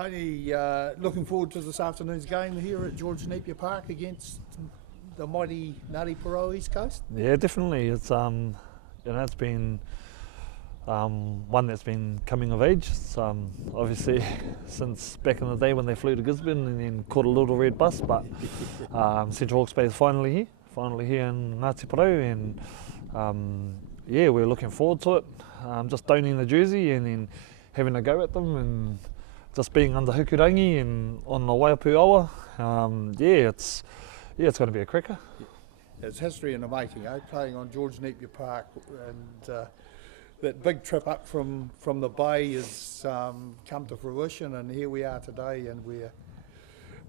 Tony, looking forward to this afternoon's game here at George Nepia Park against the mighty Ngati Porou East Coast. Yeah, definitely. It's it's been one that's been coming of age. It's, obviously since back in the day when they flew to Gisborne and then caught a little red bus, but Central Hawke's Bay is finally here in Ngati Porou, and yeah, we're looking forward to it. Just donning the jersey and then having a go at them and just being under Hukurangi and on the Waiapu Awa. It's going to be a cracker. It's history in the making, playing on George Nepia Park, and that big trip up from the bay has come to fruition, and here we are today, and we're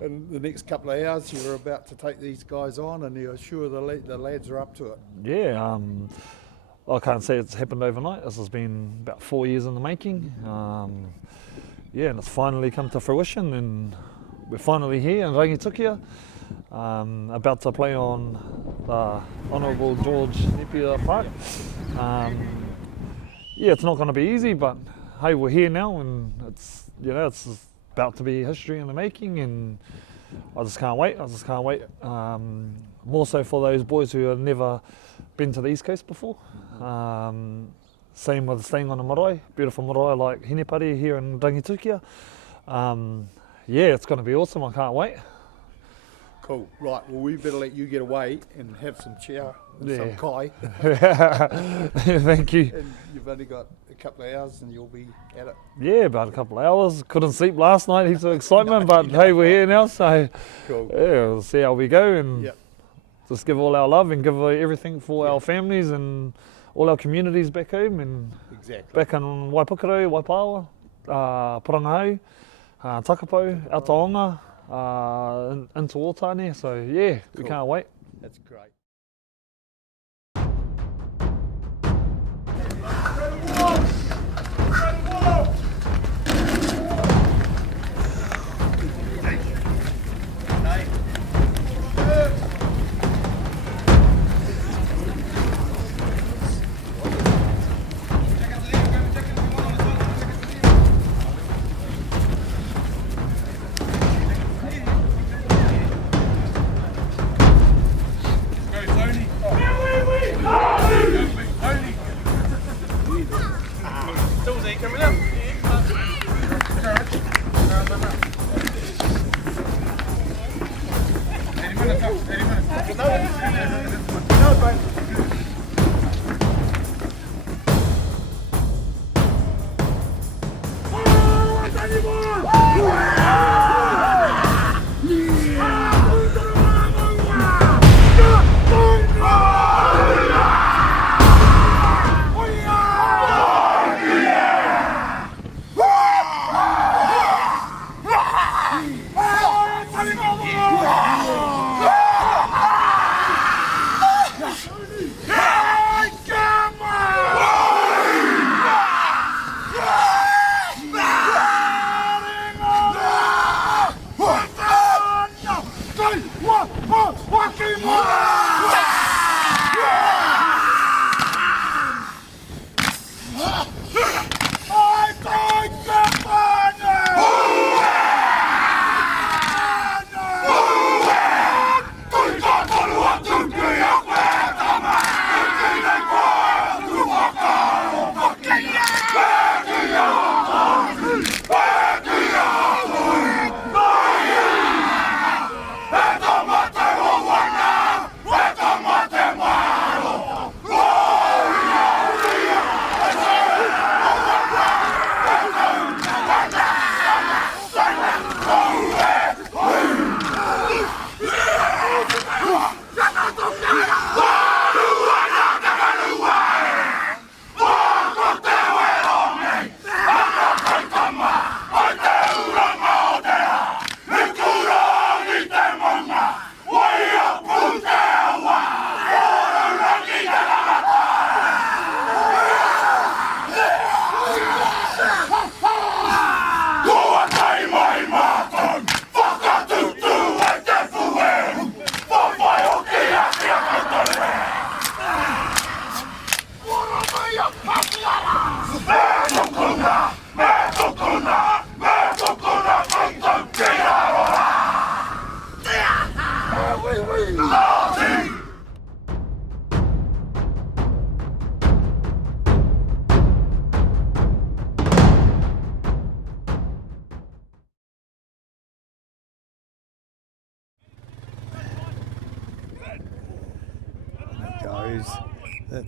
in the next couple of hours you're about to take these guys on, and you're sure the lads are up to it. Yeah, I can't say it's happened overnight. This has been about 4 years in the making. And it's finally come to fruition, and we're finally here in Rangitukia, about to play on the Honourable George Nepia Park. It's not going to be easy, but hey, we're here now, and it's about to be history in the making, and I just can't wait. More so for those boys who have never been to the East Coast before. Same with staying on a marae, beautiful marae like Hinepari here in Rangitukia. It's going to be awesome. I can't wait. Cool. Right, well, we better let you get away and have some chow and some kai. Thank you. And you've only got a couple of hours and you'll be at it. Yeah, about a couple of hours. Couldn't sleep last night, heaps of excitement, but hey, we're here now, so cool. Yeah, we'll see how we go, and just give all our love and give everything for our families and all our communities back home, and back in Waipukaro, Waipawa, Porangahau, Takapau, Aotaonga, into Otane, so yeah, we can't wait. That's great.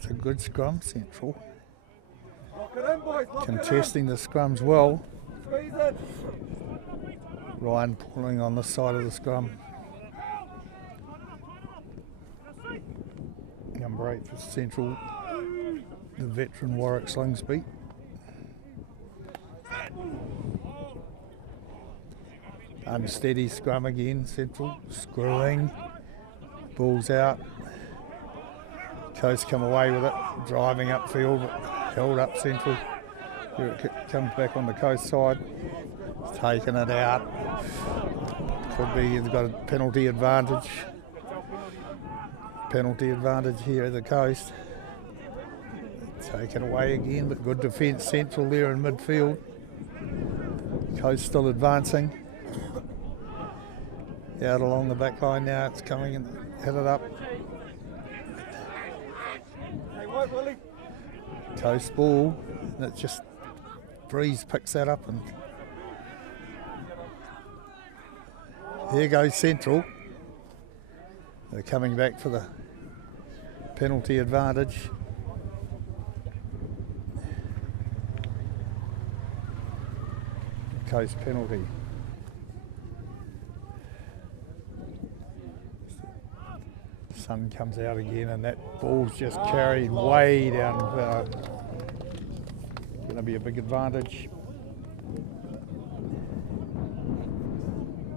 It's a good scrum, Central. Contesting the scrums well. Ryan pulling on the side of the scrum. Number 8 for Central, the veteran Warwick Slingsby. Unsteady scrum again, Central, screwing, balls out. Coast come away with it, driving upfield, but held up Central. Here it comes back on the Coast side, taking it out. Could be, they've got a penalty advantage. Penalty advantage here at the Coast. Taken away again, but good defence, Central there in midfield. Coast still advancing. Out along the back line now, it's coming and hit it up. Coast ball, and it just, Breeze picks that up and here goes Central. They're coming back for the penalty advantage. Coast penalty. Sun comes out again and that ball's just carried way down. Going to be a big advantage.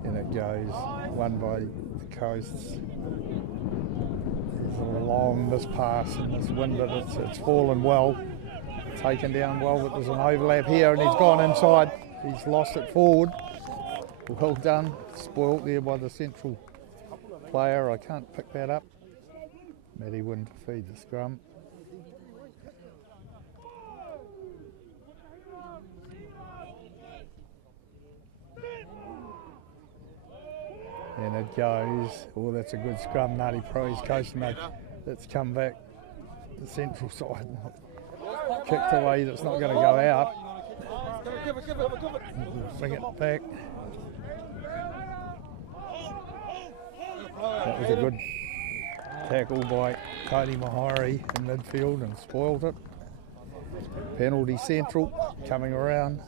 And it goes, won by the Coasts. There's a long miss pass in this wind, but it's fallen well. Taken down well, but there's an overlap here and he's gone inside. He's lost it forward. Well done. Spoilt there by the Central player. I can't pick that up. Matty wouldn't feed the scrum. And it goes. Oh, that's a good scrum. Ngati Porou East Coast, mate. That's come back. The Central side kicked away. That's not going to go out. Bring it back. That was a good tackle by Tony Mahari in midfield and spoiled it. Penalty Central coming around.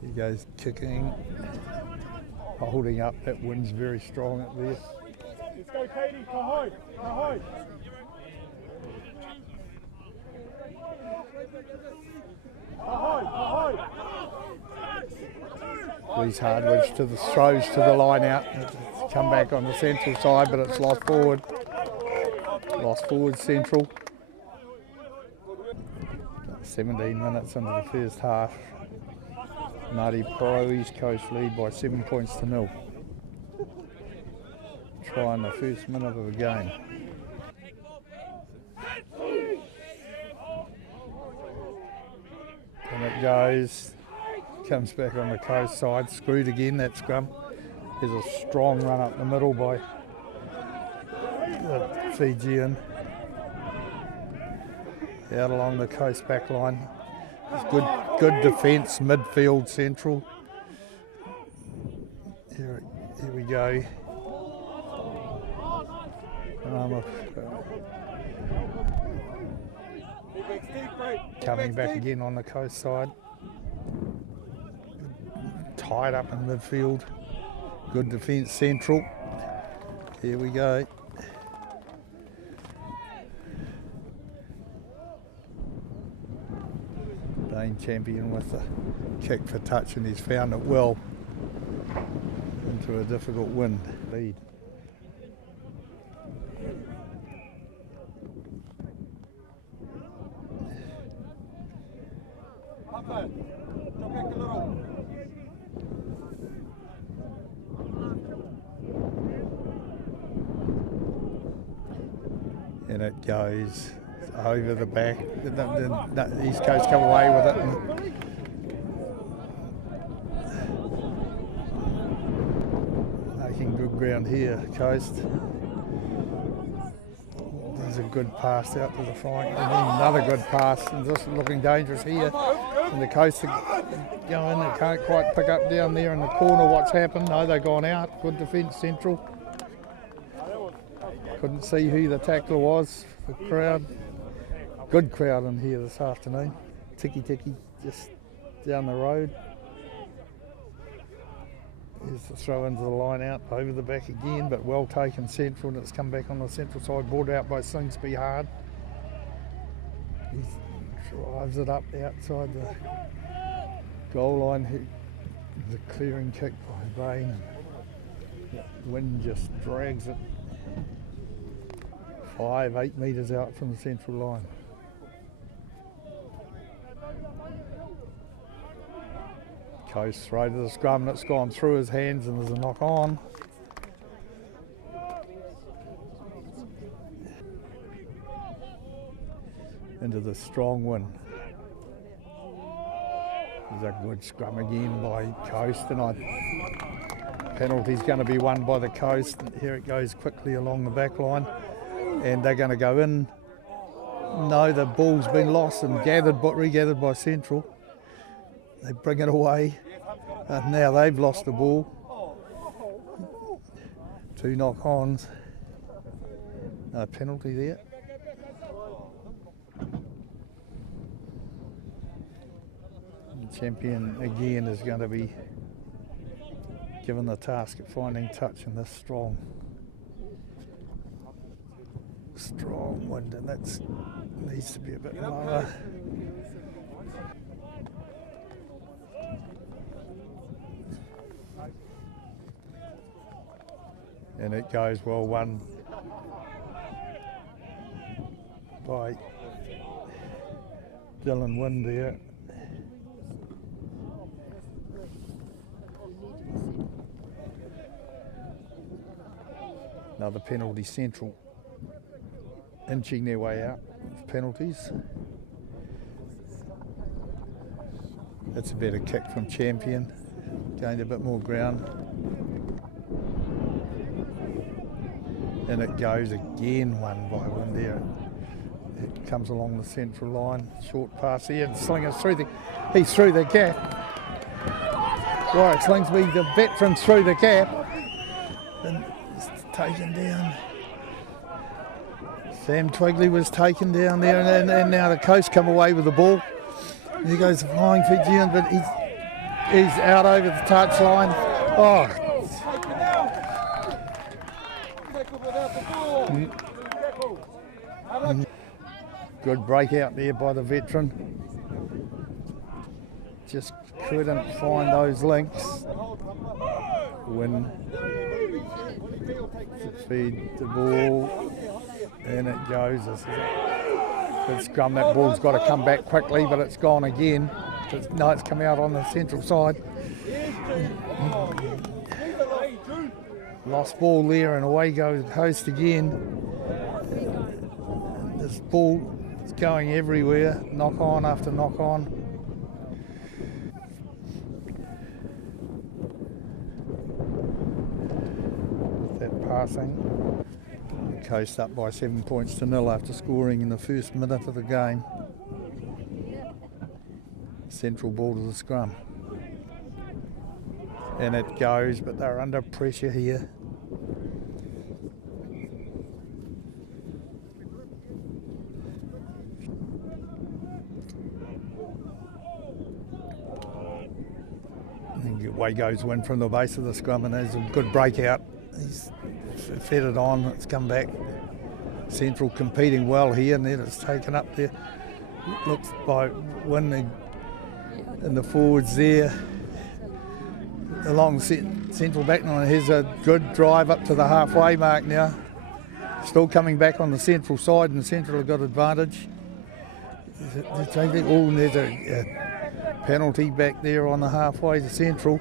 He goes kicking, holding up. That wind's very strong up there. Let's go, Katie. Kahoi. Kahoi. These Hardwidge to the throws to the line out. It's come back on the Central side, but it's lost forward. Lost forward Central. 17 minutes into the first half. Ngati Porou East Coast lead by 7 points to 0. Try in the first minute of the game. And it goes, comes back on the Coast side, screwed again, that scrum. There's a strong run up the middle by the Fijian. Out along the Coast back line. It's good defence, midfield Central. Here we go. Coming back again on the Coast side. Tied up in midfield. Good defence Central. Here we go. Dane Champion with the kick for touch, and he's found it well into a difficult wind lead. And it goes over the back. The East Coast come away with it. Making good ground here, Coast. There's a good pass out to the flank, and then another good pass, and this is looking dangerous here. And the Coast are going, they can't quite pick up down there in the corner what's happened. No, they've gone out. Good defence, Central. Couldn't see who the tackler was. The crowd, good crowd in here this afternoon. Tiki just down the road. Here's the throw into the line out, over the back again, but well taken Central, and it's come back on the Central side, brought out by Slingsby hard. He drives it up outside the goal line. The clearing kick by Bain. The wind just drags it 5-8 metres out from the Central line. Coast throw to the scrum, and it's gone through his hands, and there's a knock on. Into the strong wind. There's a good scrum again by Coast, and penalty's going to be won by the Coast. And here it goes quickly along the back line, and they're going to go in. No, the ball's been lost and regathered by Central. They bring it away, and now they've lost the ball. 2 knock-ons. No penalty there. The champion again is going to be given the task of finding touch in this strong wind, and that needs to be a bit lower. And it goes well won by Dylan Wind there. Another penalty, Central inching their way out with penalties. That's a better kick from Champion, gained a bit more ground. And it goes again, won by Wind there. It comes along the Central line, short pass here, and Slinger's he's through the gap. Right, Slingsby, the veteran, through the gap, and it's taken down. Sam Twigley was taken down there, and now the Coast come away with the ball. And he goes flying Fijian, but he's out over the touch line. Oh. Good breakout there by the veteran. Just couldn't find those links. Win to feed the ball, and it goes. Good scrum. That ball's got to come back quickly, but it's gone again. No, it's come out on the Central side. Lost ball there, and away goes Coast again. This ball is going everywhere, knock on after knock on. That passing. The Coast up by 7 points to 0 after scoring in the first minute of the game. Central ball to the scrum. And it goes, but they're under pressure here. And away goes Wind from the base of the scrum, and there's a good breakout. He's fed it on, it's come back. Central competing well here, and then it's taken up there. Looks by Wind in the forwards there. Along Central backline, here's a good drive up to the halfway mark now. Still coming back on the Central side, and Central have got advantage. There's a penalty back there on the halfway to Central.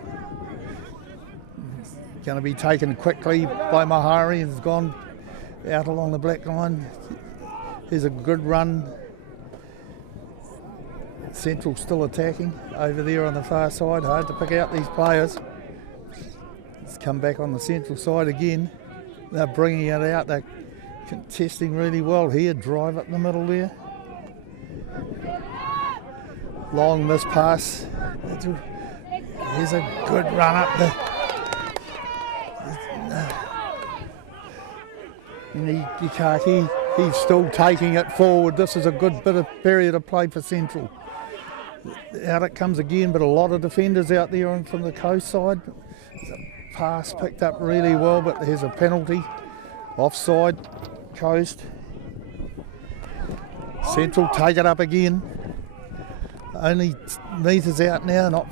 It's going to be taken quickly by Mahari. It's gone out along the black line. Here's a good run. Central still attacking over there on the far side. Hard to pick out these players. It's come back on the Central side again. They're bringing it out. They're contesting really well here. Drive up the middle there. Long miss pass. Here's a good run up there. Ngati, he's still taking it forward. This is a good bit of period of play for Central. Out it comes again, but a lot of defenders out there from the coast side. Pass picked up really well, but there's a penalty. Offside, coast. Central take it up again. Only metres out now, not.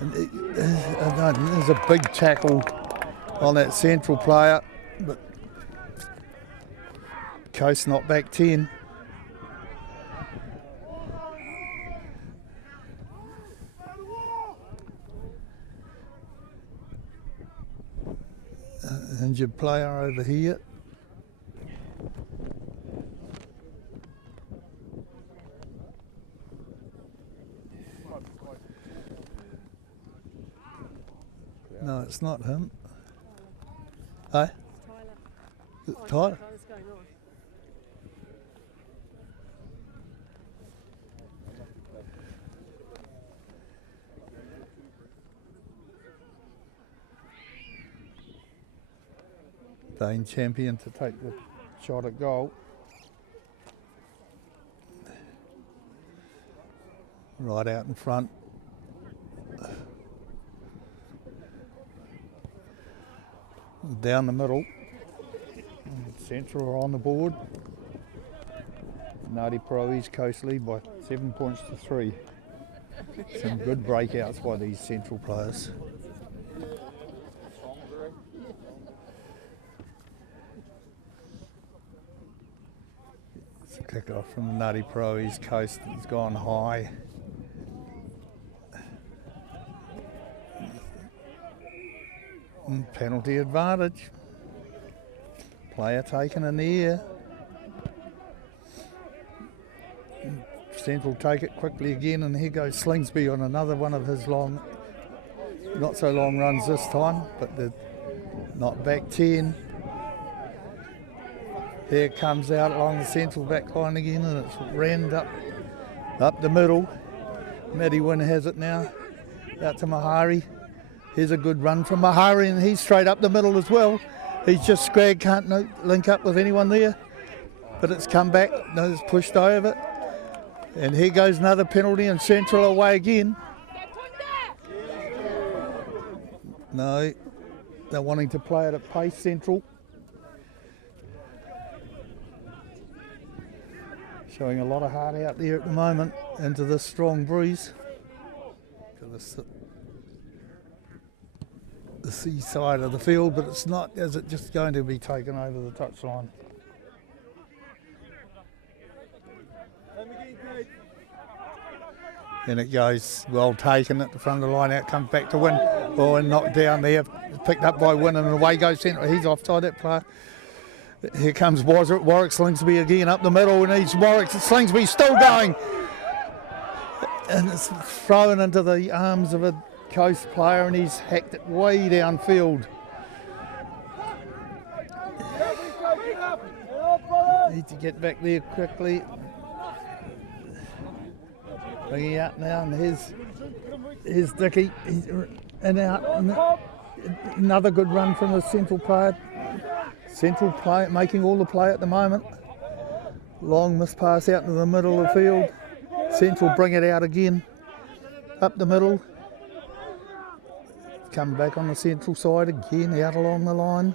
There's a big tackle on that Central player, but coast not back 10. Injured player over here. No, it's not him. Hey? Tyler? Dane Champion to take the shot at goal. Right out in front. Down the middle. Central are on the board. Ngati Porou East Coast lead by 7 points to 3. Some good breakouts by these Central players. It's a kick off from Ngati Porou East Coast. It's gone high. Penalty advantage. Player taken in the air. Central take it quickly again, and here goes Slingsby on another one of his long, not so long runs this time, but they're not back 10. Here it comes out along the Central back line again, and it's rammed up the middle. Matty Wynn has it now, out to Mahari. Here's a good run from Mahari, and he's straight up the middle as well. He's just scragged, can't link up with anyone there. But it's come back, no, it's pushed over. And here goes another penalty, and Central away again. No, they're wanting to play it at pace, Central. Showing a lot of heart out there at the moment into this strong breeze. The seaside of the field, but it's not, is it just going to be taken over the touchline? And it goes well taken at the front of the line, out comes back to Win. Oh, and knocked down there, picked up by Win, and away goes Central. He's offside that player. Here comes Warwick Slingsby again up the middle, and he's Warwick Slingsby still going. And it's thrown into the arms of a Coast player, and he's hacked it way downfield. Need to get back there quickly. Bringing out now, and here's Dicky. He's in out. Another good run from the Central player. Central play making all the play at the moment. Long miss pass out into the middle of the field. Central bring it out again. Up the middle. Come back on the Central side again, out along the line.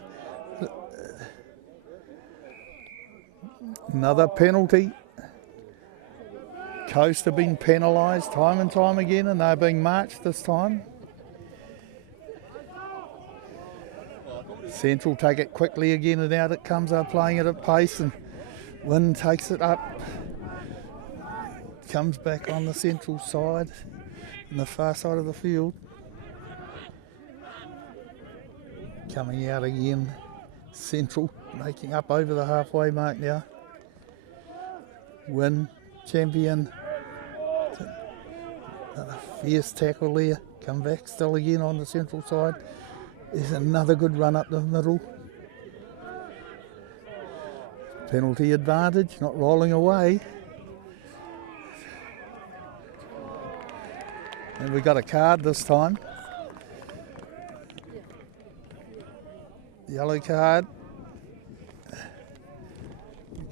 Another penalty. Coast have been penalised time and time again, and they're being marched this time. Central take it quickly again, and out it comes. They're playing it at pace, and Wynn takes it up. Comes back on the Central side, on the far side of the field. Coming out again, Central making up over the halfway mark now. Win, Champion. A fierce tackle there. Come back still again on the Central side. There's another good run up the middle. Penalty advantage, not rolling away. And we got a card this time. Yellow card.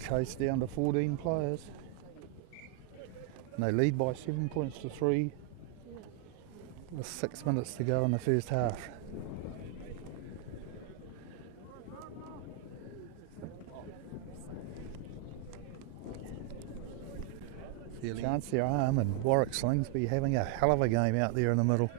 Chase down to 14 players. And they lead by 7 points to 3 with 6 minutes to go in the first half. Chance their arm, and Warwick Slingsby having a hell of a game out there in the middle.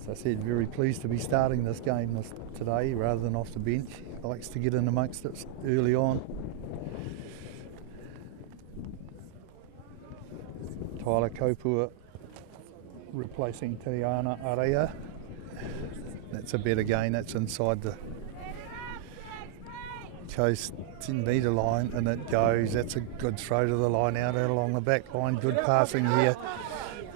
As I said, very pleased to be starting this game today rather than off the bench. Likes to get in amongst it early on. Tyler Kopua replacing Tiana Area. That's a better gain, that's inside the Coast 10 metre line, and it goes. That's a good throw to the line out along the back line. Good passing here.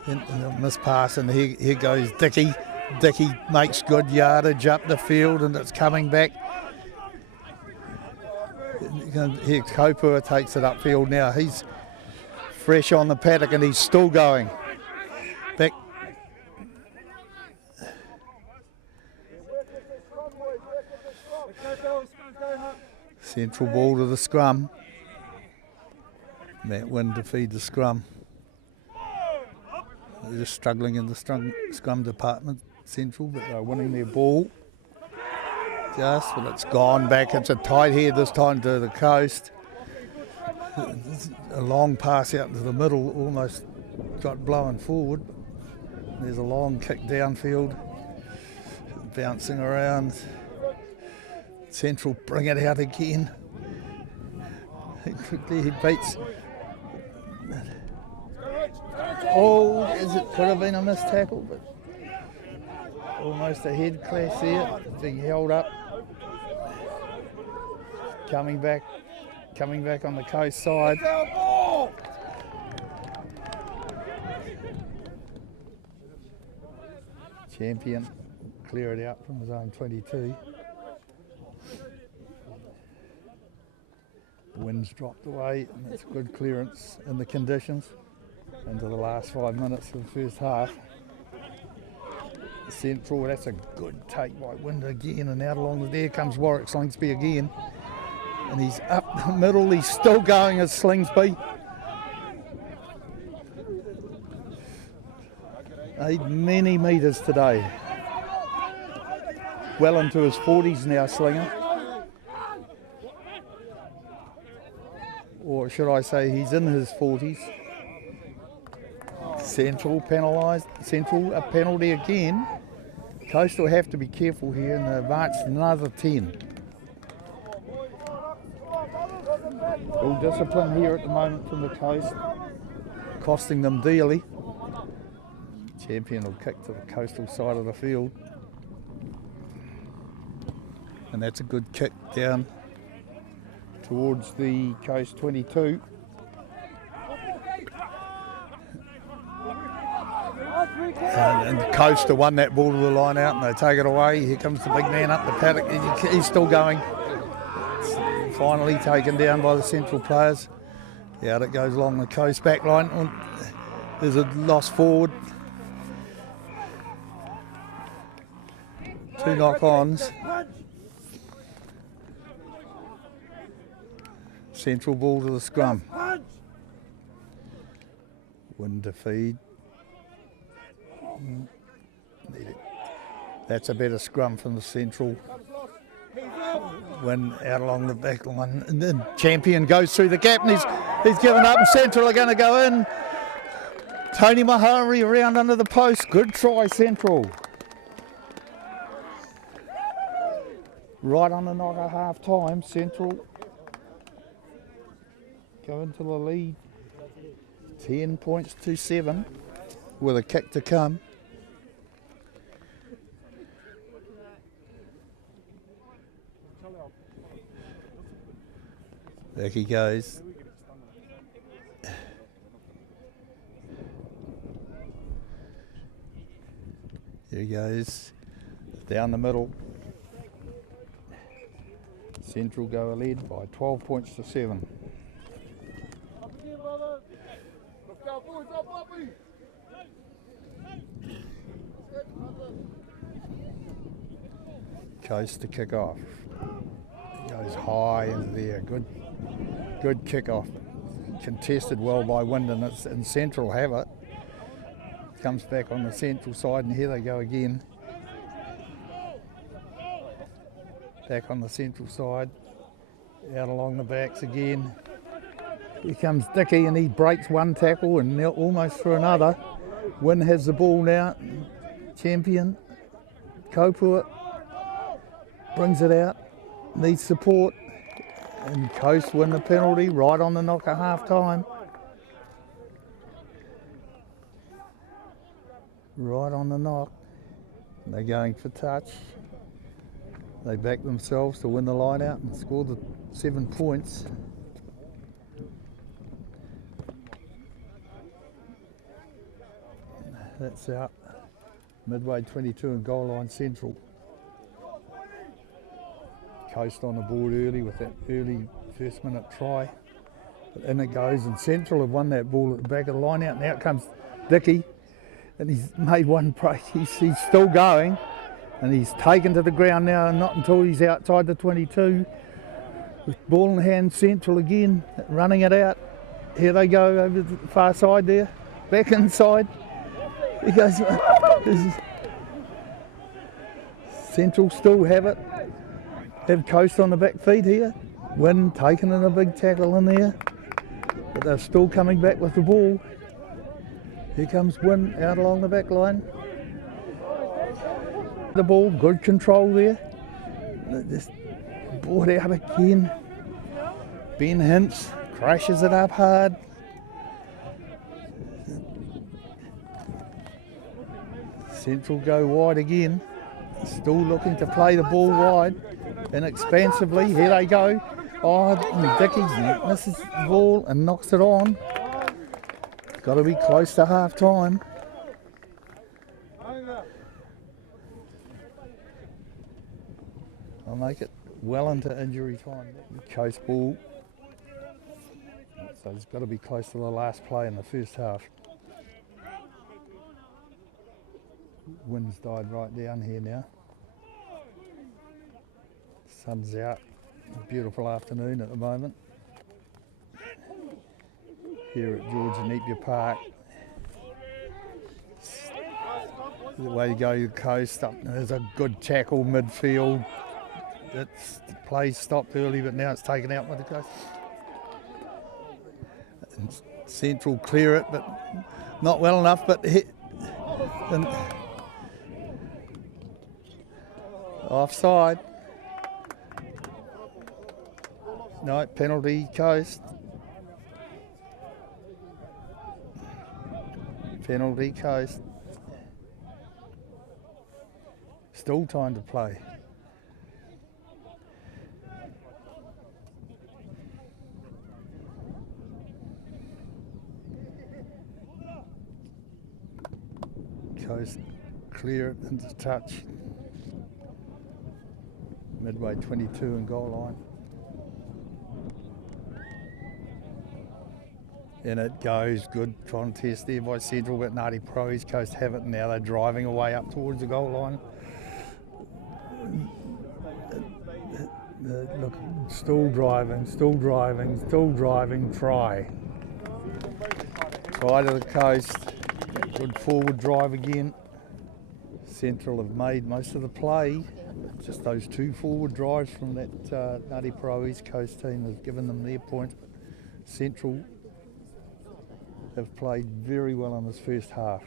And a miss pass, and here goes Dickey. Dickey makes good yardage up the field, and it's coming back. Here Kopua takes it upfield now. He's fresh on the paddock and he's still going. Back. Central ball to the scrum. Matt Wynn to feed the scrum. They're just struggling in the scrum department, Central, but they're winning their ball. But it's gone back. It's a tight head this time to the Coast. A long pass out into the middle, almost got blown forward. There's a long kick downfield, bouncing around. Central bring it out again. Quickly he beats. Oh, could have been a missed tackle, but almost a head clash there. Being held up. Coming back on the Coast side. Champion clear it out from his own 22. The wind's dropped away, and that's good clearance in the conditions into the last 5 minutes of the first half. Central, that's a good take by Wind again, and out along there comes Warwick Slingsby again. And he's up the middle, he's still going as Slingsby. Made many metres today. Well into his 40s now, Slinger. Or should I say he's in his 40s. Central penalised. Central, a penalty again. Coast will have to be careful here, and they've marched another 10. All discipline here at the moment from the Coast, costing them dearly. Champion will kick to the coastal side of the field. And that's a good kick down towards the Coast 22. And the Coast have won that ball to the line out, and they take it away. Here comes the big man up the paddock. He's still going. It's finally taken down by the Central players. Out it goes along the Coast back line. There's a loss forward. 2 knock-ons. Central ball to the scrum. Wind to feed. That's a better scrum from the Central. Win out along the back line, and then Champion goes through the gap, and he's given up, and Central are going to go in. Tony Mahari around under the post. Good try, Central. Right on the knock at half time, Central go into the lead. 10 points to 7 with a kick to come. Back he goes. Here he goes. Down the middle. Central go ahead by 12 points to 7. Coast to kick off. Goes high into there. Good kick off. Contested well by Wyndon, and Central have it. Comes back on the Central side, and here they go again. Back on the Central side. Out along the backs again. Here comes Dicky, and he breaks one tackle and now almost through another. Wynn has the ball now. Champion. Kopua brings it out. Needs support. And Coast win the penalty right on the knock at half time. Right on the knock. They're going for touch. They back themselves to win the line out and score the 7 points. That's out. Midway 22 and goal line Central. Coast on the board early with that early first minute try. But in it goes, and Central have won that ball at the back of the line out. And out comes Dicky, and he's made one break. He's still going, and he's taken to the ground now, and not until he's outside the 22. With ball in hand, Central again, running it out. Here they go over the far side there, back inside. He goes, Central still have it. Have Coast on the back feet here. Wynn taking in a big tackle in there. But they're still coming back with the ball. Here comes Wynn out along the back line. The ball, good control there. Just brought out again. Ben Hintz crashes it up hard. Central go wide again. Still looking to play the ball wide. Inexpansively, here they go. Oh, and Dicky misses the ball and knocks it on. Got to be close to half time. I'll make it well into injury time. Coast ball. So it's got to be close to the last play in the first half. Wind's died right down here now. Sun's out. Beautiful afternoon at the moment. Here at George Nepia Park. The way to go, the Coast up. There's a good tackle midfield. The play stopped early, but now it's taken out by the Coast. And Central clear it, but not well enough. But hit. And offside. No, penalty Coast. Penalty Coast. Still time to play. Coast clear it into touch. Midway 22 and goal line. And it goes, good contest there by Central, but Ngati Porou East Coast have it now. They're driving away up towards the goal line. Look, still driving, try. Try to the Coast, good forward drive again. Central have made most of the play. Just those two forward drives from that Ngati Porou East Coast team has given them their points. Central have played very well in this first half.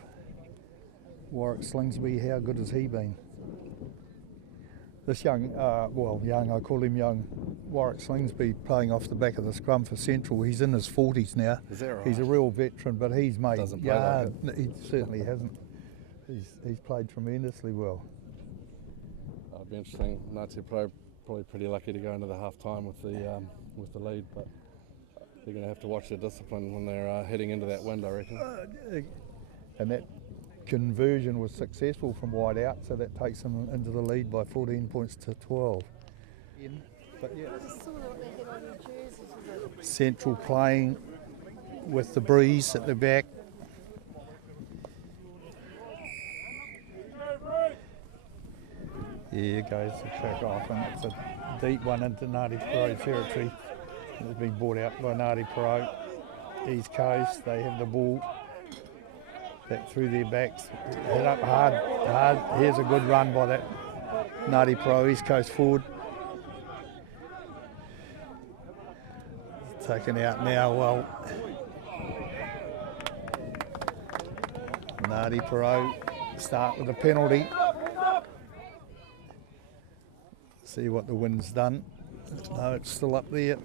Warwick Slingsby, how good has he been? This young, I call him young, Warwick Slingsby playing off the back of the scrum for Central. He's in his 40s now. Is that right? He's a real veteran, but he's made, Doesn't play like it. He certainly hasn't. He's played tremendously well. It'll be interesting. Ngati Porou probably pretty lucky to go into the half time with the lead, but they're going to have to watch their discipline when they're heading into that wind, I reckon. And that conversion was successful from wide out, so that takes them into the lead by 14 points to 12. But yeah, I just saw what they had on their jerseys. Was it? Central playing with the breeze at the back. Here goes the kick off, and it's a deep one into Ngati Porou territory. It's been brought out by Ngati Porou East Coast. They have the ball back through their backs. Hit up hard. Here's a good run by that Ngati Porou East Coast forward. Taken out now, well. Ngati Porou start with a penalty. See what the wind's done. No, it's still up there.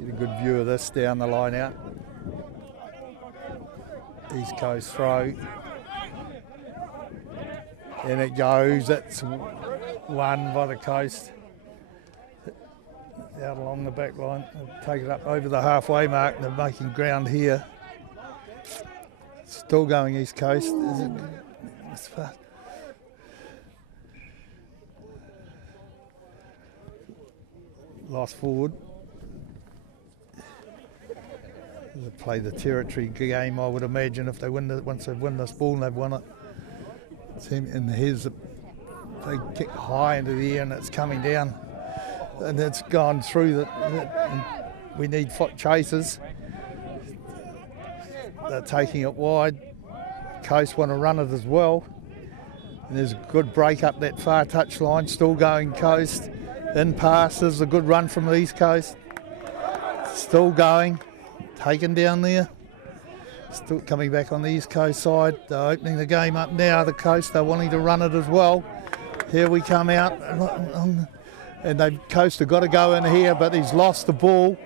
Get a good view of this down the line out. East Coast throw. And it goes. It's won by the coast. Out along the back line. They'll take it up over the halfway mark. They're making ground here. Still going East Coast. Is it? It's fast. Lost forward. They play the territory game, I would imagine, if they win once they win this ball and they've won it. And here's they kick high into the air and it's coming down, and it's gone through we need foot chasers. They're taking it wide. Coast want to run it as well. And there's a good break up that far touch line. Still going Coast. In pass, there's a good run from the East Coast. Still going, taken down there. Still coming back on the East Coast side. They're opening the game up now, the Coast. They're wanting to run it as well. Here we come out. And the Coast have got to go in here, but he's lost the ball.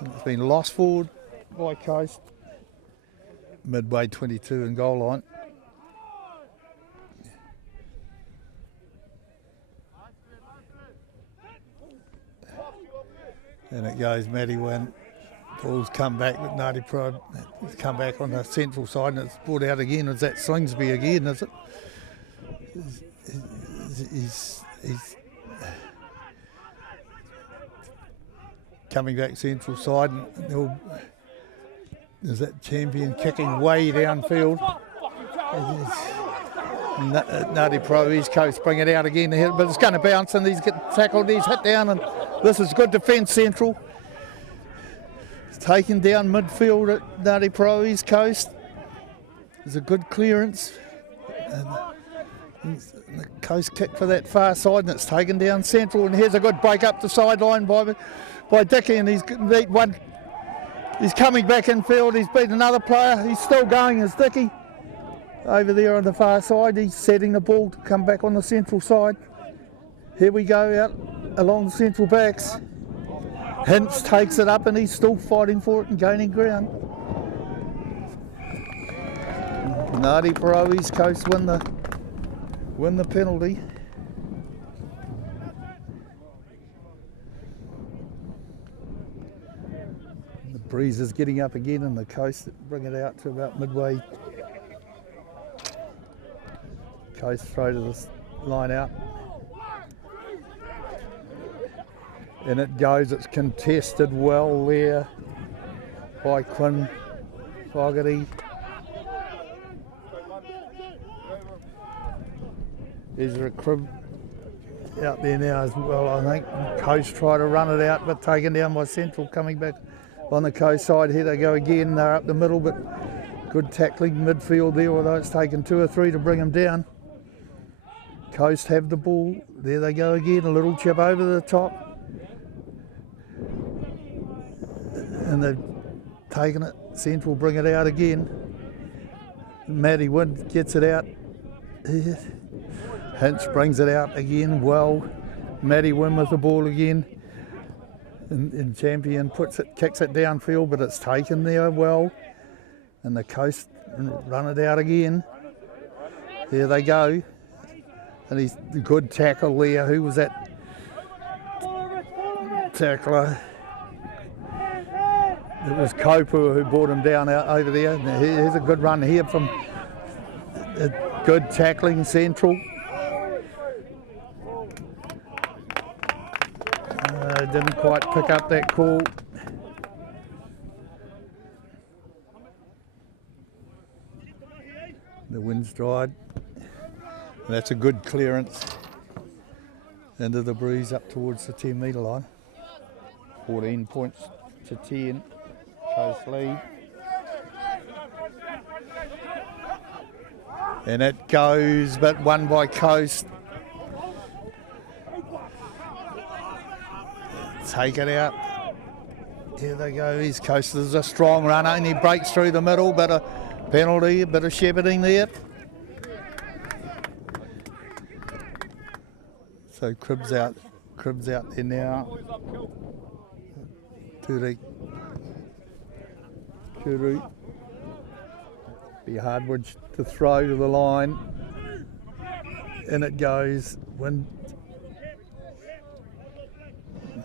It's been lost forward by Coast. Midway 22 and goal line. And it goes Matty Wynn. Ball's come back with Ngati Porou. It's come back on the central side and it's brought out again. Is that Slingsby again, is it? He's coming back central side and there's that champion kicking way downfield. Ngati Porou East Coast bring it out again, but it's going to bounce and he's getting tackled, he's hit down, and this is good defence central. It's taken down midfield at Ngati Porou East Coast. There's a good clearance. And the Coast kick for that far side and it's taken down central, and here's a good break up the sideline by Dickey, and he's beat one. He's coming back in field, he's beat another player, he's still going as Dickey. Over there on the far side, he's setting the ball to come back on the central side. Here we go out along the central backs. Hintz takes it up and he's still fighting for it and gaining ground. Ngati Porou East Coast win the penalty. The breeze is getting up again and the Coast bring it out to about midway. Coast throw to this line out. And it goes, it's contested well there by Quinn Fogarty. There's a crib out there now as well, I think. Coast try to run it out, but taken down by Central, coming back on the Coast side. Here they go again, they're up the middle, but good tackling midfield there, although it's taken 2 or 3 to bring them down. Coast have the ball, there they go again, a little chip over the top. And they've taken it, Central bring it out again. Matty Wind gets it out. Hinch brings it out again, well. Matty Wind with the ball again. And Champion kicks it downfield, but it's taken there well. And the Coast run it out again. There they go. And he's a good tackle there. Who was that tackler? It was Kopu who brought him down out over there. Here's a good run here from a good tackling Central. didn't quite pick up that call. The wind's dried. That's a good clearance into the breeze up towards the 10 metre line. 14 points to 10. Coast lead. And it goes, but won by Coast. Take it out. Here they go, East Coast is a strong runner and he breaks through the middle, but a penalty, a bit of shepherding there. So Cribs out there now. Kuru. Be Hardwood to throw to the line. And it goes. Wind.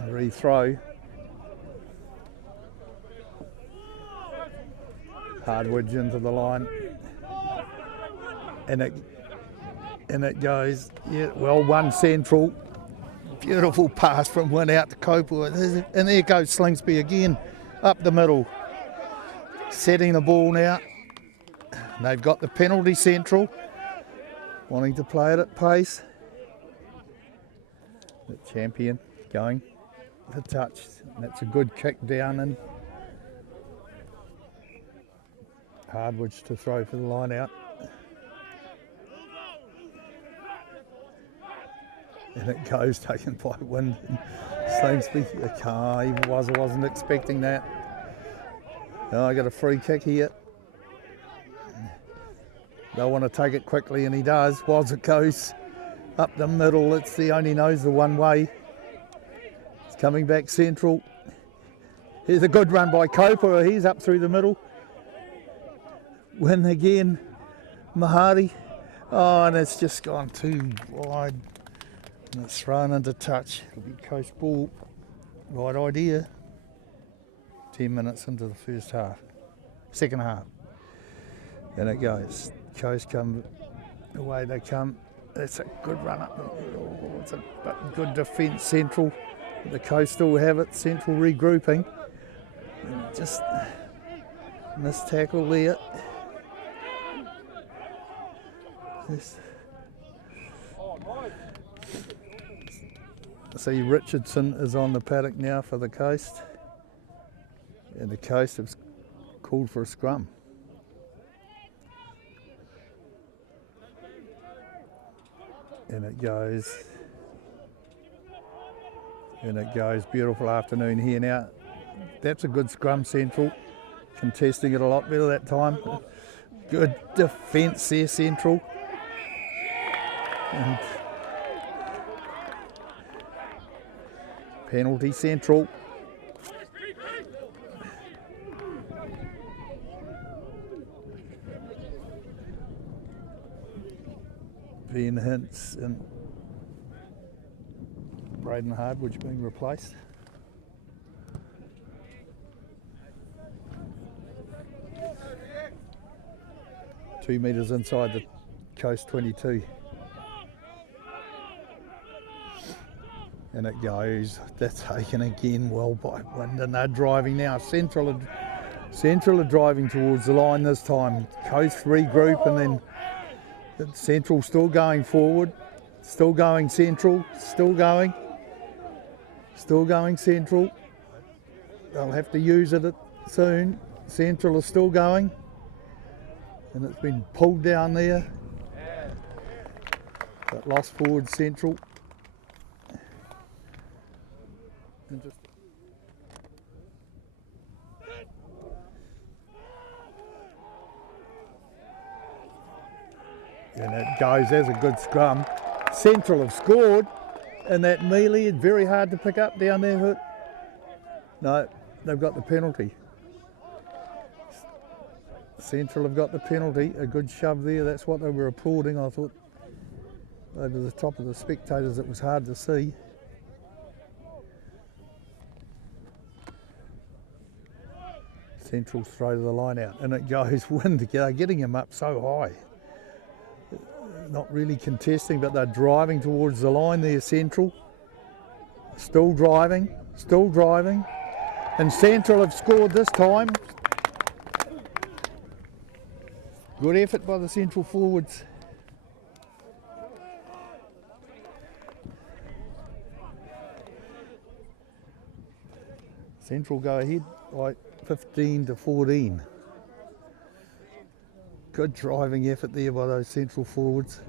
Rethrow. Hardwood into the line. And it goes. Yeah, well, one central. Beautiful pass from Wynn out to Kopu. And there goes Slingsby again. Up the middle. Setting the ball now. They've got the penalty central. Wanting to play it at pace. The champion going for touch. That's a good kick down and Hardwoods to throw for the line out. And it goes taken by Wind. Slingsby, he wasn't expecting that. Oh, I got a free kick here. They'll want to take it quickly, and he does. Whilst it goes up the middle, he only knows the one way. It's coming back central. Here's a good run by Kopu. He's up through the middle. Win again, Mahari. Oh, and it's just gone too wide. And it's thrown into touch. It'll be Coast ball. Right idea. 10 minutes into the first half. Second half. And it goes. Coast come away they come. It's a good run up. Oh, it's a good defence central. The Coast still have it. Central regrouping. And just missed tackle there. See Richardson is on the paddock now for the Coast. And the Coast has called for a scrum. And it goes. Beautiful afternoon here now. That's a good scrum central. Contesting it a lot better that time. Good defence there, central. And penalty central. Ben Hintz and Braden Hardwood being replaced. Two metres inside the Coast 22. And it goes, that's taken again well by Wind, and they're driving now. Central are driving towards the line this time. Coast regroup and then Central still going forward. Still going Central, still going Central. They'll have to use it soon. Central is still going. And it's been pulled down there. But lost forward Central. And it goes as a good scrum. Central have scored, and that melee is very hard to pick up down there. No, they've got the penalty. Central have got the penalty. A good shove there. That's what they were applauding. I thought over the top of the spectators, it was hard to see. Central throw to the line out, and it goes Wind. They're getting him up so high. Not really contesting, but they're driving towards the line there, Central. Still driving, still driving. And Central have scored this time. Good effort by the Central forwards. Central go ahead by 15-14. Good driving effort there by those Central forwards.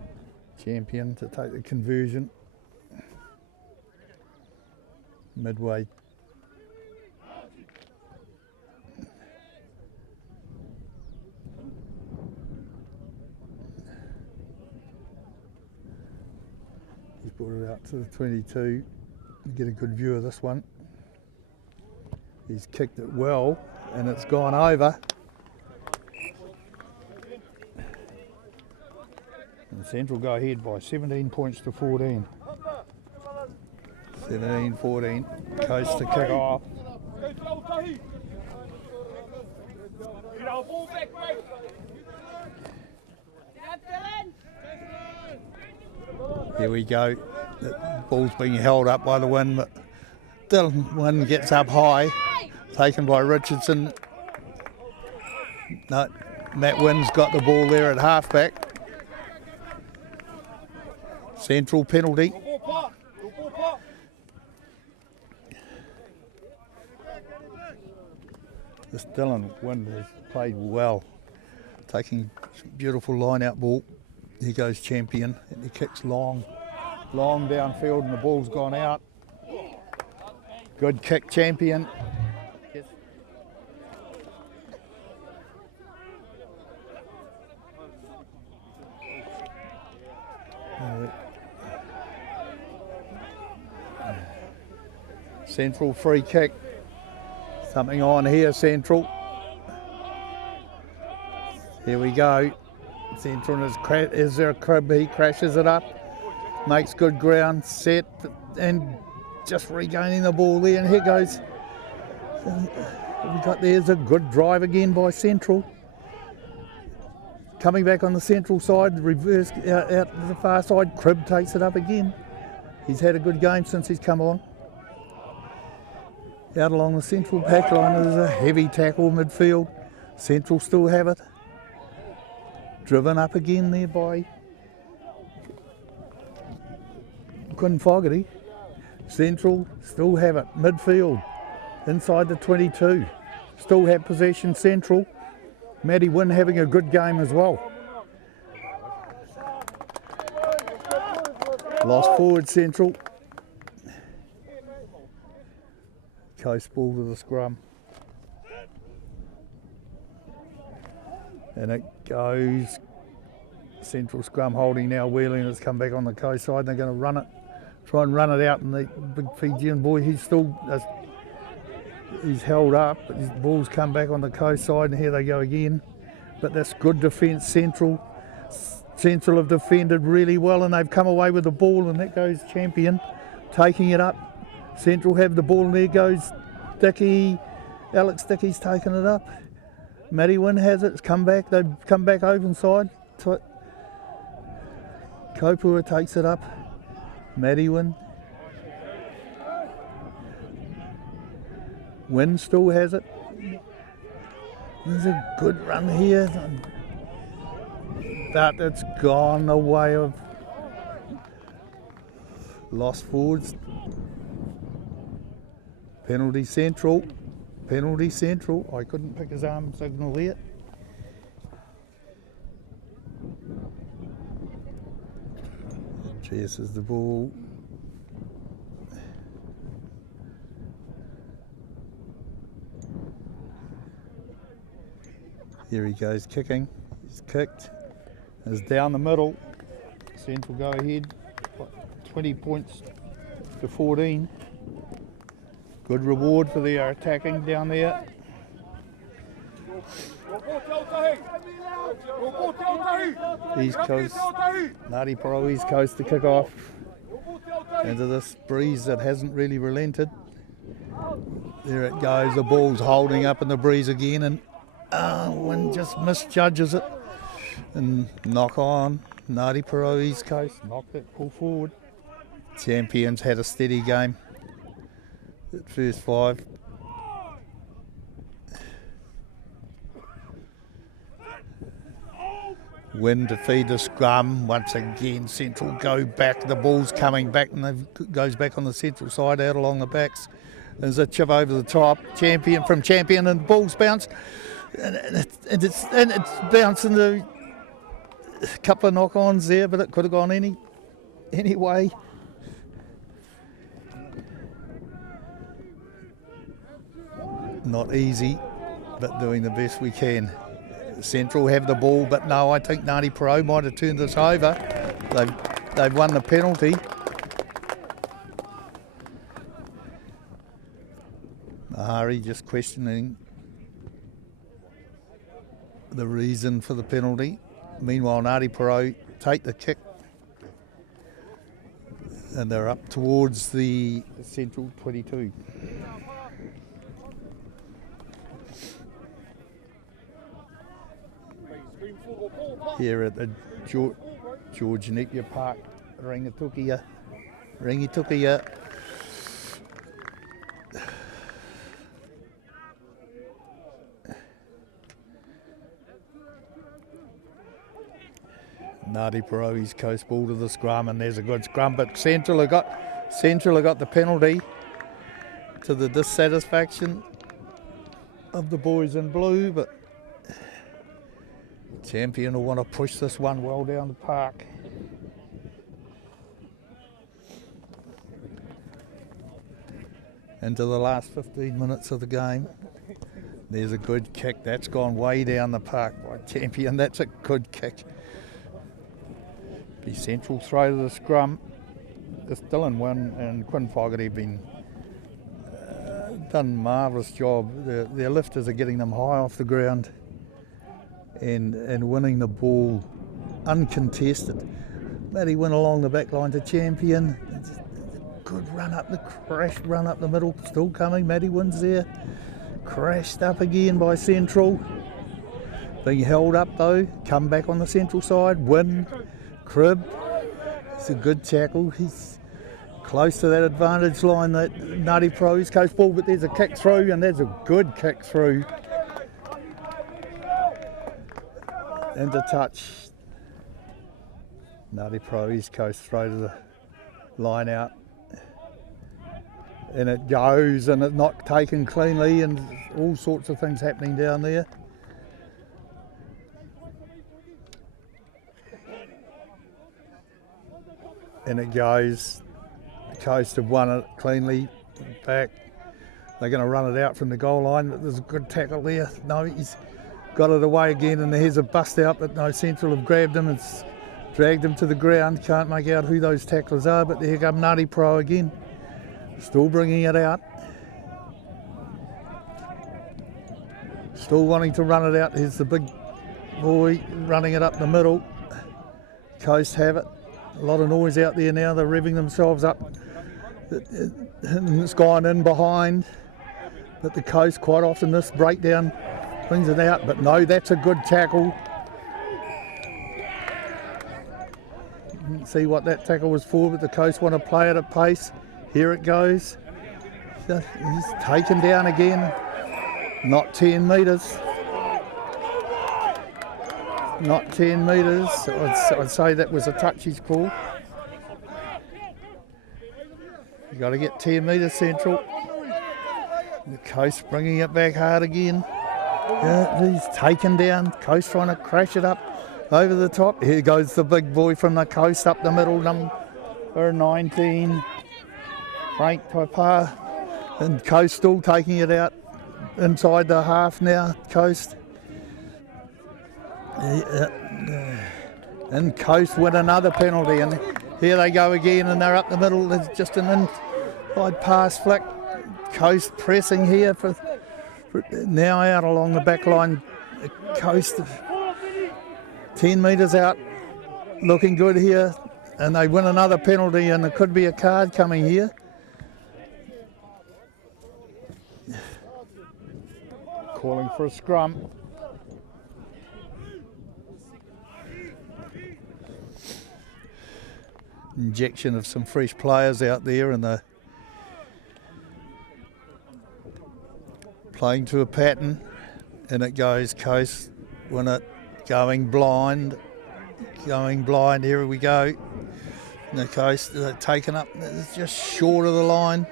Champion to take the conversion. Midway. He's brought it out to the 22. Get a good view of this one. He's kicked it well and it's gone over. And Central go ahead by 17 points to 14. 17-14. Coast to kick off. Here we go. The ball's being held up by the wind, but Dylan Wynn gets up high. Taken by Richardson. No, Matt Wynn's got the ball there at halfback. Central penalty. This Dylan Wynn has played well. Taking beautiful line out ball. Here goes Champion. And he kicks long downfield and the ball's gone out. Good kick, Champion. Central free kick. Something on here, Central. Here we go. Central is there a crib? He crashes it up. Makes good ground, set, and just regaining the ball there. And here goes. There's a good drive again by Central. Coming back on the Central side, reverse out to the far side. Cribb takes it up again. He's had a good game since he's come on. Out along the Central pack line, there's a heavy tackle midfield. Central still have it. Driven up again there by Quinn Fogarty. Central still have it. Midfield, inside the 22. Still have possession, Central. Matty Wynn having a good game as well. Lost forward, Central. Coast ball to the scrum. And it goes. Central scrum holding now, wheeling. It's come back on the coast side. They're going to run it, try and run it out. And the big Fijian boy, he's held up, but his ball's come back on the coast side, and here they go again. But that's good defence, Central. Central have defended really well, and they've come away with the ball, and that goes Champion, taking it up. Central have the ball, and there goes Dickey. Alex Dickey's taken it up. Matty Wynn has it. It's come back. They've come back open side. Kopua takes it up. Matty Wynn. Wynn still has it. There's a good run here. But it's gone the way of lost forwards. Penalty Central. Penalty Central. I couldn't pick his arm signal there. Chases the ball. Here he goes kicking. He's kicked. It's down the middle. Central go ahead. 20 points to 14. Good reward for their attacking down there. East Coast, Ngati Porou East Coast to kick off into this breeze that hasn't really relented. There it goes, the ball's holding up in the breeze again, and Wynn just misjudges it. And knock on, Ngati Porou East Coast, knocked it, pull forward. Champions had a steady game. at first 5. Win to feed the scrum. Once again, Central go back. The ball's coming back and it goes back on the Central side out along the backs. There's a chip over the top. Champion and the ball's bounced. And it's bouncing the a couple of knock-ons there, but it could have gone any way. Not easy, but doing the best we can. Central have the ball, but no, I think Ngati Porou might have turned this over. They've won the penalty. Mahari just questioning the reason for the penalty. Meanwhile, Ngati Porou take the kick and they're up towards the Central 22. Here at the George Nepia Park, Rangitukia. Ngati Porou East Coast ball to the scrum, and there's a good scrum, but Central have got the penalty to the dissatisfaction of the boys in blue, but Champion will want to push this one well down the park. Into the last 15 minutes of the game. There's a good kick. That's gone way down the park by Champion. That's a good kick. Be Central throw to the scrum. It's Dylan Wynn and Quinn Fogarty have been done a marvellous job. Their lifters are getting them high off the ground and winning the ball uncontested. Matty went along the back line to Champion. Good run up the middle, still coming. Matty wins there. Crashed up again by Central. Being held up though, come back on the Central side. Win, Crib. It's a good tackle. He's close to that advantage line, that Ngati Porou East Coast ball, but there's a kick through, and there's a good kick through. Into touch. Ngati Porou East Coast throw to the line out. And it goes, and it's not taken cleanly, and all sorts of things happening down there. And it goes. The Coast have won it cleanly. Back. They're going to run it out from the goal line, but there's a good tackle there. No, he's got it away again, and there's a bust out, but no, Central have grabbed him and dragged him to the ground. Can't make out who those tacklers are, but here come Ngati Porou again. Still bringing it out. Still wanting to run it out. Here's the big boy running it up the middle. Coast have it. A lot of noise out there now. They're revving themselves up. It's gone in behind. But the Coast, quite often this breakdown brings it out. But no, that's a good tackle. Didn't see what that tackle was for, but the Coast want to play it at pace. Here it goes. He's taken down again. Not 10 metres. Not 10 metres. I'd say that was a touch he's called. You've got to get 10 metres Central. The Coast bringing it back hard again. He's taken down. Coast trying to crash it up over the top. Here goes the big boy from the Coast up the middle, number 19. Frank Papa, and Coast still taking it out inside the half now. Coast and Coast win another penalty, and here they go again, and they're up the middle. There's just an inside pass flick. Coast pressing here for now out along the back line. Coast 10 metres out, looking good here, and they win another penalty, and there could be a card coming here. Calling for a scrum. Injection of some fresh players out there, and the playing to a pattern, and it goes coast, win it, going blind, here we go. And the coast, taken up, it's just short of the line.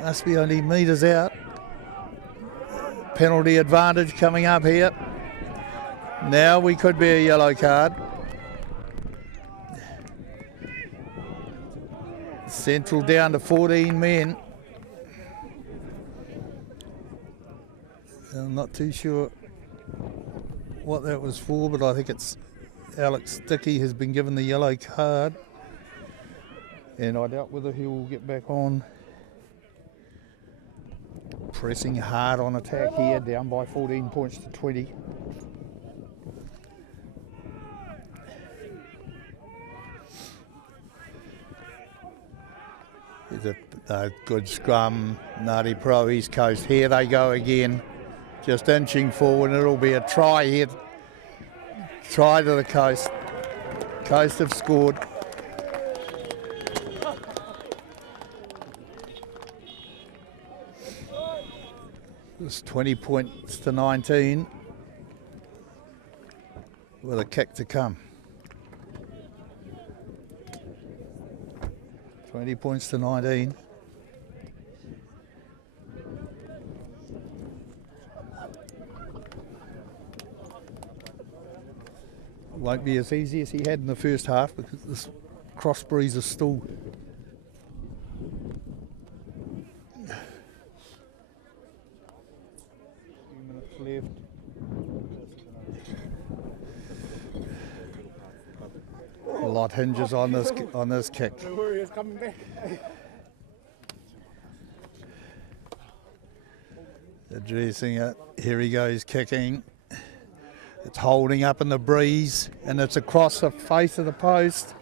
Must be only metres out. Penalty advantage coming up here. Now we could be a yellow card. Central down to 14 men. I'm not too sure what that was for, but I think it's Alex Dickey has been given the yellow card. And I doubt whether he will get back on. Pressing hard on attack here, down by 14 points to 20. It's a good scrum, Ngati Porou East Coast. Here they go again, just inching forward. It'll be a try here. Try to the coast. Coast have scored. It's 20 points to 19 with a kick to come. 20 points to 19. Won't be as easy as he had in the first half because this crossbreeze is still left. A lot hinges on this kick. The Warriors coming back. Addressing it. Here he goes kicking. It's holding up in the breeze and it's across the face of the post.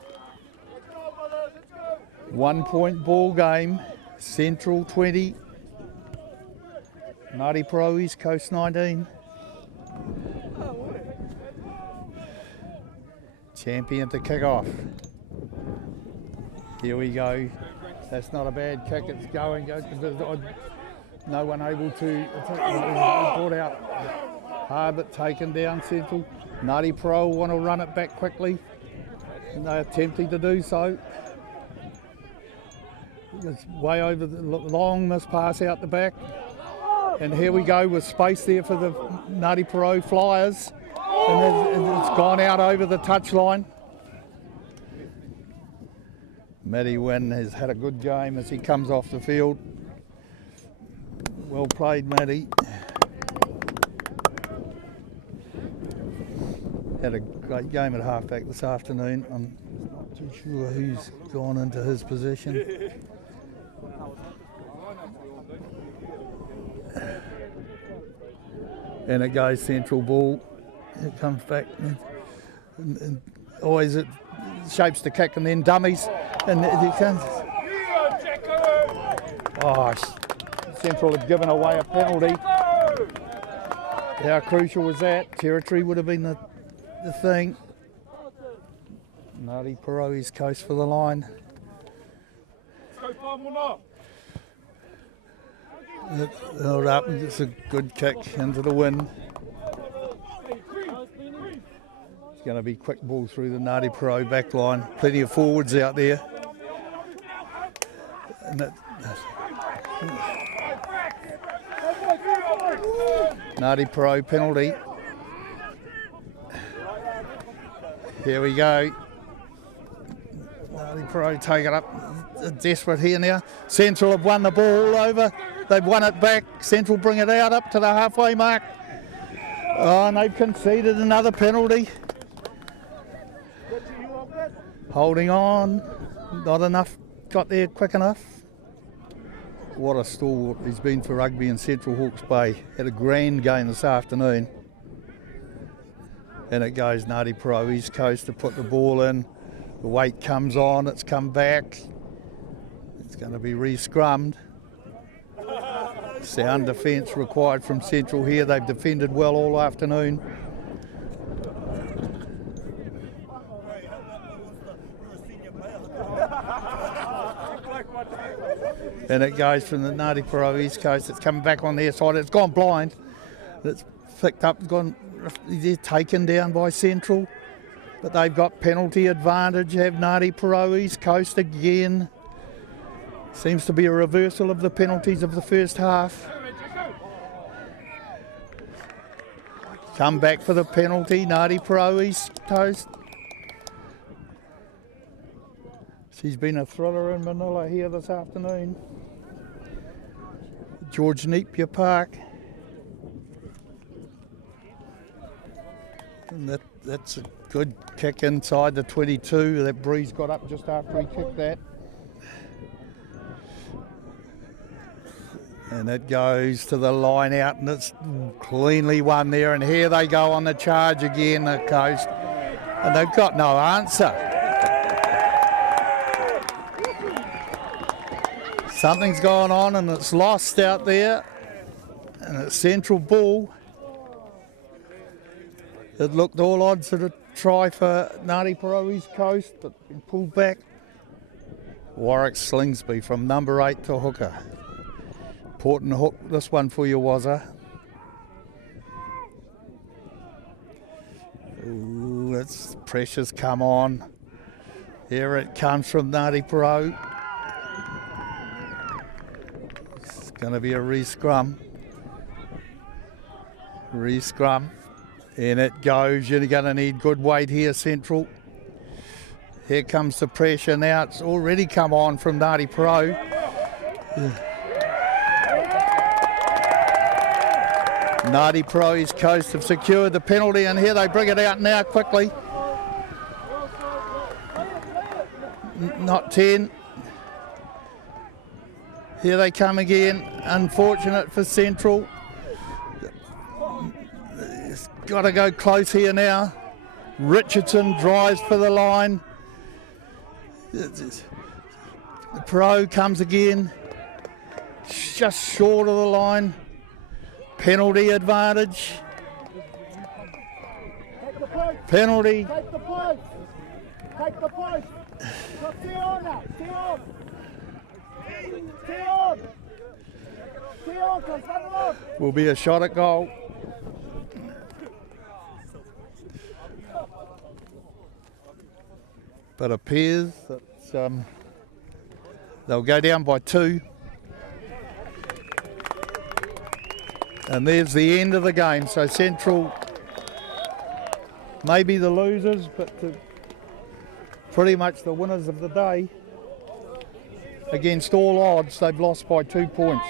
1 point ball game. Central 20. Ngati Porou East Coast 19. Champion to kick off. Here we go. That's not a bad kick. It's going. No one able to brought out. Harbert taken down Central. Ngati Porou want to run it back quickly. And they're attempting to do so. It's way over the long miss pass out the back. And here we go with space there for the Ngati Porou Flyers. And it's gone out over the touchline. Matty Wynn has had a good game as he comes off the field. Well played, Matty. Had a great game at halfback this afternoon. I'm not too sure who's gone into his position. And it goes Central ball. It comes back and always it shapes the kick and then dummies and it comes. Oh, Central had given away a penalty. How crucial was that? Territory would have been the thing. Ngati Porou East Coast for the line. Held up, it's a good kick into the wind. It's going to be quick ball through the Ngati Porou back line. Plenty of forwards out there. And Ngati Porou penalty. Here we go. Ngati Porou take it up. Desperate here now. Central have won the ball over. They've won it back. Central bring it out up to the halfway mark. Oh, and they've conceded another penalty. Holding on. Not enough. Got there quick enough. What a stalwart he's been for rugby in Central Hawke's Bay. Had a grand game this afternoon. And it goes Ngati Porou East Coast to put the ball in. The weight comes on. It's come back. It's going to be re-scrummed. Sound defence required from Central here. They've defended well all afternoon. And it goes from the Ngati Porou East Coast. It's coming back on their side. It's gone blind. It's picked up, they're taken down by Central. But they've got penalty advantage, have Ngati Porou East Coast again. Seems to be a reversal of the penalties of the first half. Come back for the penalty, Ngati Porou East Coast. She's been a thriller in Manila here this afternoon. George Nepia Park. And that's a good kick inside the 22. That breeze got up just after he kicked that. And it goes to the line out, and it's cleanly won there. And here they go on the charge again, the Coast. And they've got no answer. Something's gone on and it's lost out there. And it's Central ball. It looked all odds at a try for Ngati Porou East Coast, but been pulled back. Warwick Slingsby from number 8 to hooker. Important hook, this one for you, Wazza. Ooh, it's pressure's come on. Here it comes from Ngati Porou. It's going to be a re-scrum. Re-scrum. And it goes. You're going to need good weight here, Central. Here comes the pressure now. It's already come on from Ngati Porou. Ngati Porou East Coast have secured the penalty, and here they bring it out now quickly. Not 10. Here they come again. Unfortunate for Central. It's got to go close here now. Richardson drives for the line. The Pro comes again. Just short of the line. Penalty advantage. Take the place. Penalty. Take the place. Take the place. Stay on now. Stay on. Stay on. Stay on. Come on. Will be a shot at goal. But it appears that they'll go down by 2. And there's the end of the game. So Central may be the losers, but pretty much the winners of the day. Against all odds, they've lost by 2 points.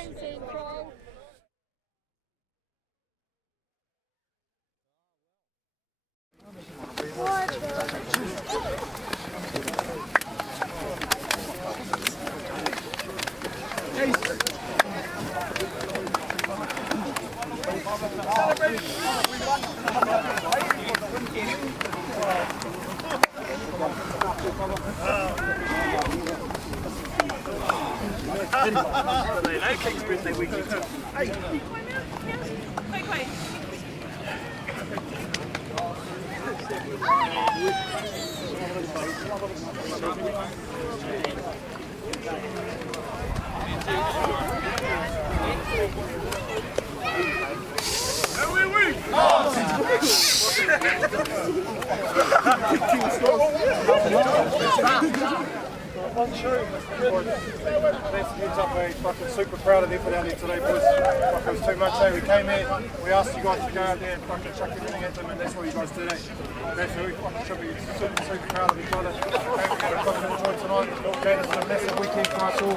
Fucking super proud of the effort out here today, boys. Fuck, it was too much. Hey, we came here, we asked you guys to go out there and fucking chuck everything at them, and that's what you guys did. That's who we fucking should be super proud of each other. Had a fucking enjoy tonight. Okay, this is a massive weekend for us all. You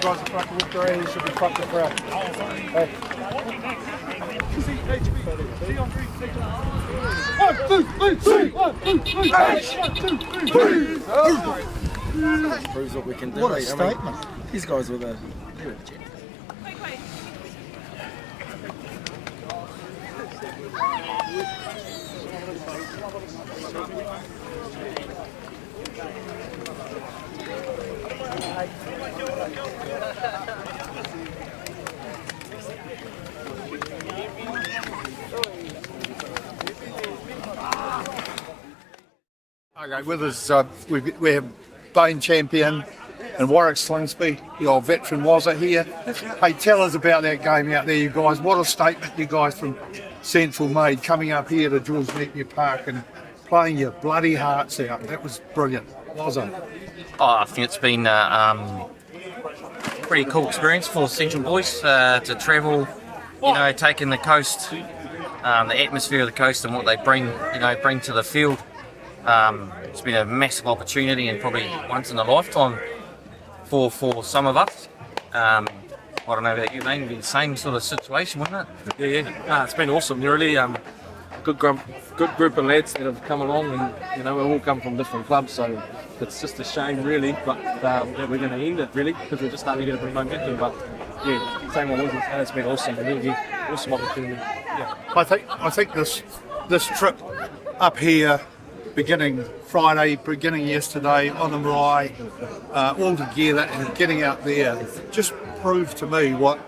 guys are fucking with the you should be fucking proud. Hey. CHB, proves what we can do. What a statement. These guys were the. Okay, with us we have Bane champion and Warwick Slingsby, the old veteran, was here. Hey, tell us about that game out there, you guys. What a statement you guys from Central made, coming up here to George Nepia Park and playing your bloody hearts out. That was brilliant, wasn't it? Oh, I think it's been a pretty cool experience for Central boys to travel, taking the coast, the atmosphere of the coast and what they bring to the field. It's been a massive opportunity and probably once in a lifetime for some of us. I don't know about you, mate. It'd be the same sort of situation, wouldn't it? Yeah. It's been awesome. Really good group of lads that have come along, and we all come from different clubs, so it's just a shame, really, but that we're going to end it, really, because we're just starting to get a bit of momentum. But yeah, same old, it's been awesome. Really awesome opportunity. Yeah. I think this trip up here, beginning Friday, beginning yesterday on the Marae, all together and getting out there, just proved to me what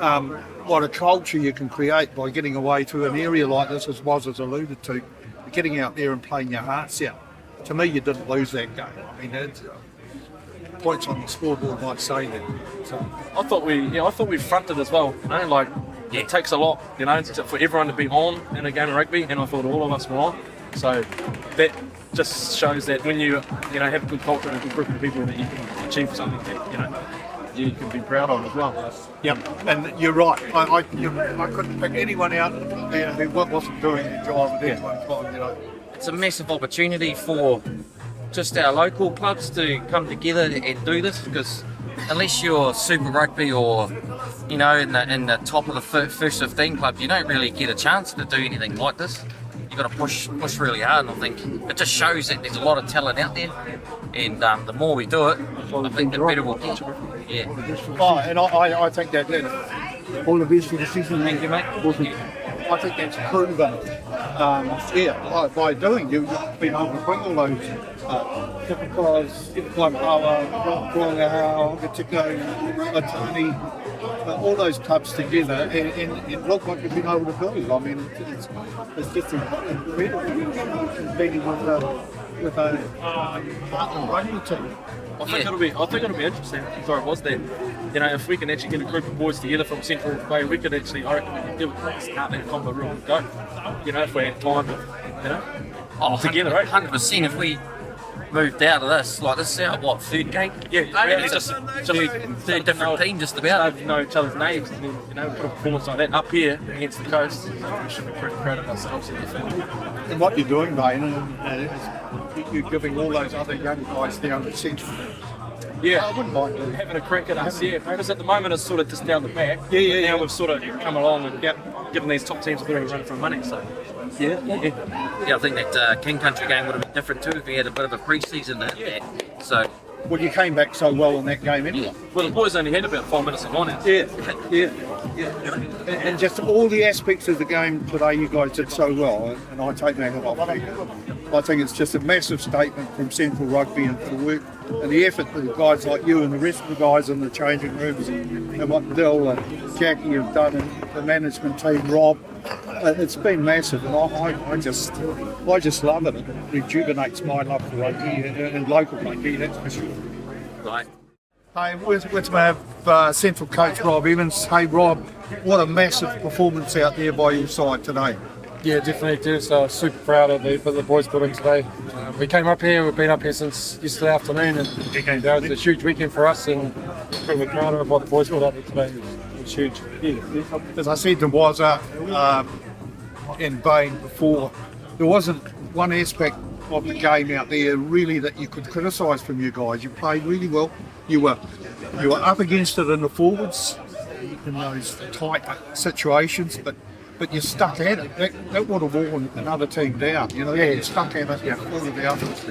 a culture you can create by getting away to an area like this, as Woz has alluded to, getting out there and playing your hearts out. To me, you didn't lose that game. I mean, points on the scoreboard might say that. So, I thought we fronted as well. It takes a lot, for everyone to be on in a game of rugby, and I thought all of us were on. So that just shows that when you have a good culture and a good group of people, that you can achieve something that you can be proud of as well. yeah, and you're right. I couldn't pick anyone out who wasn't doing their job at any one time. It's a massive opportunity for just our local clubs to come together and do this, because unless you're Super Rugby or in the top of the first 15 clubs, you don't really get a chance to do anything like this. You've got to push really hard, and I think it just shows that there's a lot of talent out there, and the more we do it, I think the better we'll get. Yeah. Oh, and I think that all the best for the season. Thank you, mate. I think that's proven. By doing, you've been able to bring all those different guys, like Ngati Porou, Ngati, all those clubs together, and look what you've been able to do. I mean, it's just incredible. Being with a rugby team. I think it'll be interesting. Sorry, was that if we can actually get a group of boys together from Central Bay, we could actually, I reckon, we could do it. Start that combo room and go. If we had time, together, right? 100%. If we moved out of this, like this is our third game? Yeah, really just third different team, just about. Know each other's names, and then put a performance like that up here against the coast. We should be pretty proud of ourselves in the field. And what you're doing, mate, you're giving all those other young guys down at Central. Yeah, I wouldn't mind doing having a crack at us, because at the moment it's sort of just down the back. Now we've sort of come along and given these top teams a bit of a run for money, so. Yeah, I think that King Country game would have been different too if we had a bit of a pre-season there. So. Well, you came back so well in that game anyway. Well, the boys only had about 5 minutes of line-outs. Yeah. And just all the aspects of the game today, you guys did so well, and I take that off. I think it's just a massive statement from Central Rugby and the work and the effort that guys like you and the rest of the guys in the changing rooms and what Dill and Jackie have done, and the management team, Rob. It's been massive, and I just love it. It rejuvenates my love for rugby and local rugby, that's for sure. Right. Hey, let's have Central coach Rob Evans. Hey Rob, what a massive performance out there by your side today. Yeah, definitely do. So super proud of the boys put in today. We came up here, we've been up here since yesterday afternoon, and that was a huge weekend for us, and we're proud of what the boys put up here today. It was huge. As I said to Wazza and Bain before, there wasn't one aspect of the game out there really that you could criticise from you guys. You played really well. You were up against it in the forwards in those tight situations, but you stuck at it. That would have worn another team down. You stuck at it. All of the others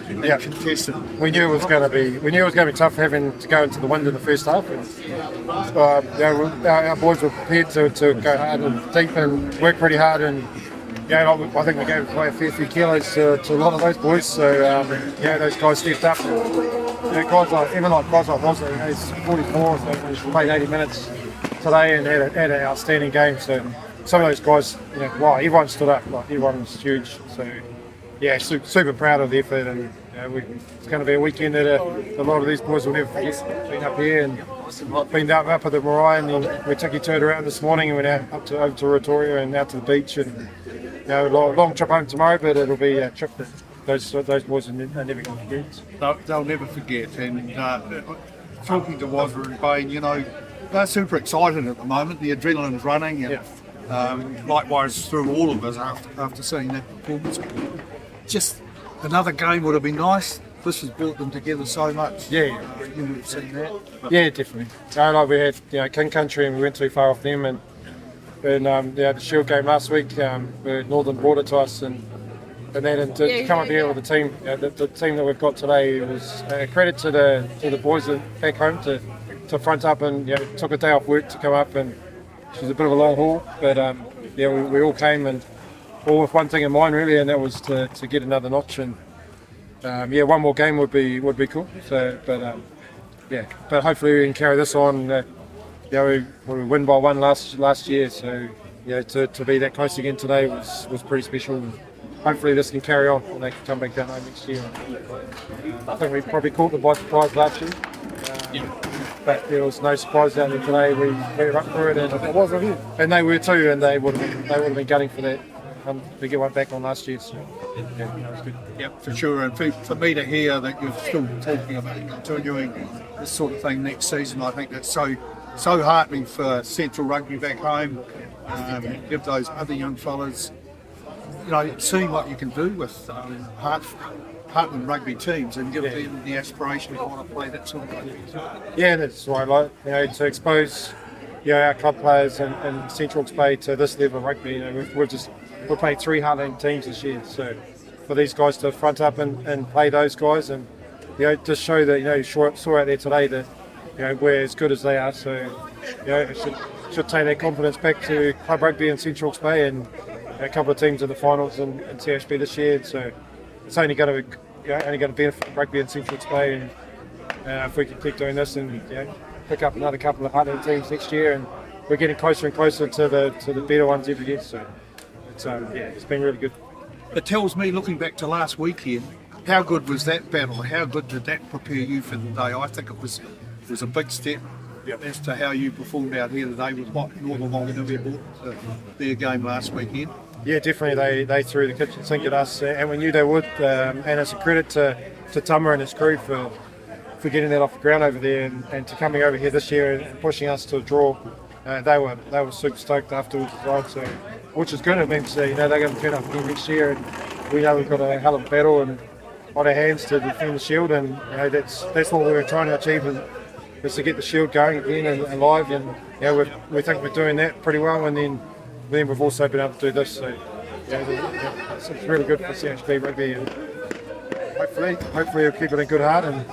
contested. We knew it was going to be tough having to go into the wind in the first half. And, our boys were prepared to go hard and deep and work pretty hard, and I think we gave away a fair few kilos to a lot of those boys. So those guys stepped up. Guys like Rosley, he's 44, so he played 80 minutes today and had an outstanding game. So some of those guys, everyone stood up. Everyone was huge. So yeah, super proud of the effort, and it's going to be a weekend that a lot of these boys will never forget. Been up here and been up at the Marae, and we took you to it around this morning and went out over to Rotoria and out to the beach, and long trip home tomorrow, but it'll be a trip that those boys are never going to forget. They'll never forget. And talking to Wazza and Bain, they're super excited at the moment. The adrenaline's running, and likewise through all of us after seeing that performance. Just another game would have been nice. This has brought them together so much. Yeah, you would have seen that. Yeah, definitely. Like we had King Country, and we went too far off them, and the Shield game last week, where Northern brought it to us, and to come up here with the team, the team that we've got today was a credit to the boys back home to front up, and took a day off work to come up, and it was a bit of a long haul, but we all came and all with one thing in mind really, and that was to get another notch, and one more game would be cool. So, but hopefully we can carry this on. We win by one last year, so to be that close again today was pretty special. And hopefully this can carry on and they can come back down home next year. I think we probably caught them by surprise last year, but there was no surprise down there today. We were up for it, and they were too, and they would have been gunning for that. To get one back on last year, so it was good. Yep, for sure. And for me to hear that you're still talking about continuing this sort of thing next season, I think that's so heartening for Central Rugby back home. Give those other young fellas, seeing what you can do with Heartland rugby teams, and give them the aspiration to want to play that sort of rugby. Yeah, that's right. To expose our club players and Central Bay to this level of rugby. We're playing 3 Heartland teams this year, so for these guys to front up and play those guys, and just show that you saw out there today that we're as good as they are. So it should take that confidence back to club rugby in Central Bay, and a couple of teams in the finals in CHB this year. So it's only going to benefit rugby in Central Bay, and if we can keep doing this and pick up another couple of Heartland teams next year, and we're getting closer and closer to the better ones every year. So it's been really good. It tells me, looking back to last weekend, how good was that battle? How good did that prepare you for the day? I think it was a big step as to how you performed out here today with what Northern Whanganui brought to their game last weekend. Yeah, definitely. They threw the kitchen sink at us, and we knew they would. And it's a credit to Tama and his crew for getting that off the ground over there, and to coming over here this year and pushing us to a draw. They were super stoked afterwards as well. So, which is good. It means they're going to turn up again next year, and we know we've got a hell of a battle and on our hands to defend the shield, and that's what we were trying to achieve, is to get the shield going again and live, and we think we're doing that pretty well, and then we've also been able to do this. So it's really good for CHB Rugby, and hopefully we'll keep it in good heart, and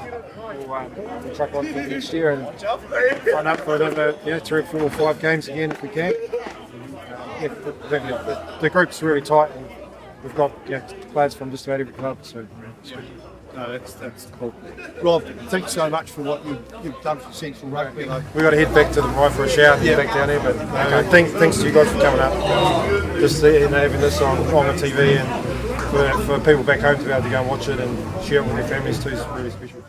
we'll truck on for next year and sign up for another 3 or 4 or 5 games again if we can. The group's really tight, and we've got players from just about every club. So that's cool. Rob, thanks so much for what you've done for Central Rugby. We've got to head back to the Marae for a shower and get back down here, but thanks to you guys for coming up. Just having this on the TV, and for people back home to be able to go and watch it and share it with their families too is really special.